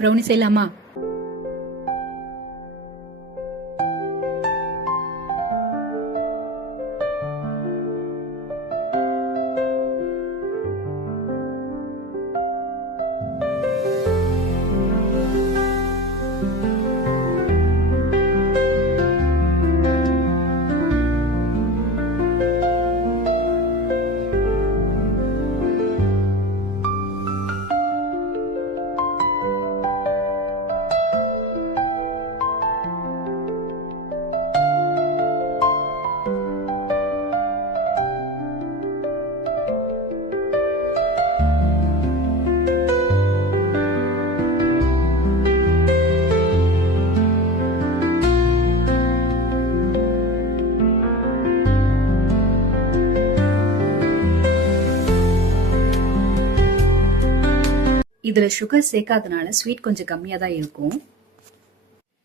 Brownie செய்யலாமா? இதில் sugar சேர்க்காதனால sweet கொஞ்சம் கம்மியாக தான் இருக்கும்.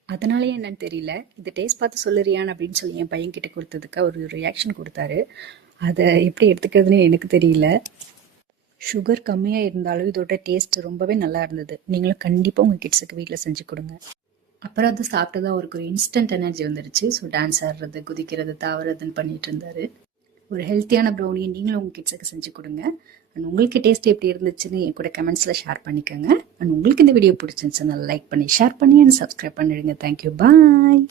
அதனாலே என்னன்னு தெரியல, இது டேஸ்ட் பார்த்து சொல்லுறியான்னு அப்படின்னு சொல்லி என் பையன்கிட்ட கொடுத்ததுக்கு ஒரு ரியாக்ஷன் கொடுத்தாரு. அதை எப்படி எடுத்துக்கிறதுன்னு எனக்கு தெரியல. சுகர் கம்மியாக இருந்தாலும் இதோட டேஸ்ட் ரொம்பவே நல்லா இருந்தது. நீங்களும் கண்டிப்பாக உங்கள் கிட்ஸுக்கு வீட்டில் செஞ்சு கொடுங்க. அப்புறம் அது சாப்பிட்டதா அவருக்கு ஒரு இன்ஸ்டன்ட் எனர்ஜி வந்துருச்சு. ஸோ டான்ஸ் ஆடுறது, குதிக்கிறது, தாவறதுன்னு பண்ணிட்டு இருந்தாரு. ஒரு ஹெல்த்தியான ப்ரௌனியை நீங்களும் உங்கள் கிட்ஸுக்கு செஞ்சு கொடுங்க. அண்ட் உங்களுக்கு டேஸ்ட் எப்படி இருந்துச்சுன்னு என் கூட கமெண்ட்ஸில் ஷேர் பண்ணிக்கோங்க. அண்ட் உங்களுக்கு இந்த வீடியோ பிடிச்சிருந்துச்சுன்னா லைக் பண்ணி ஷேர் பண்ணி அண்ட் சப்ஸ்கிரைப் பண்ணிடுங்க. தேங்க்யூ, பாய்.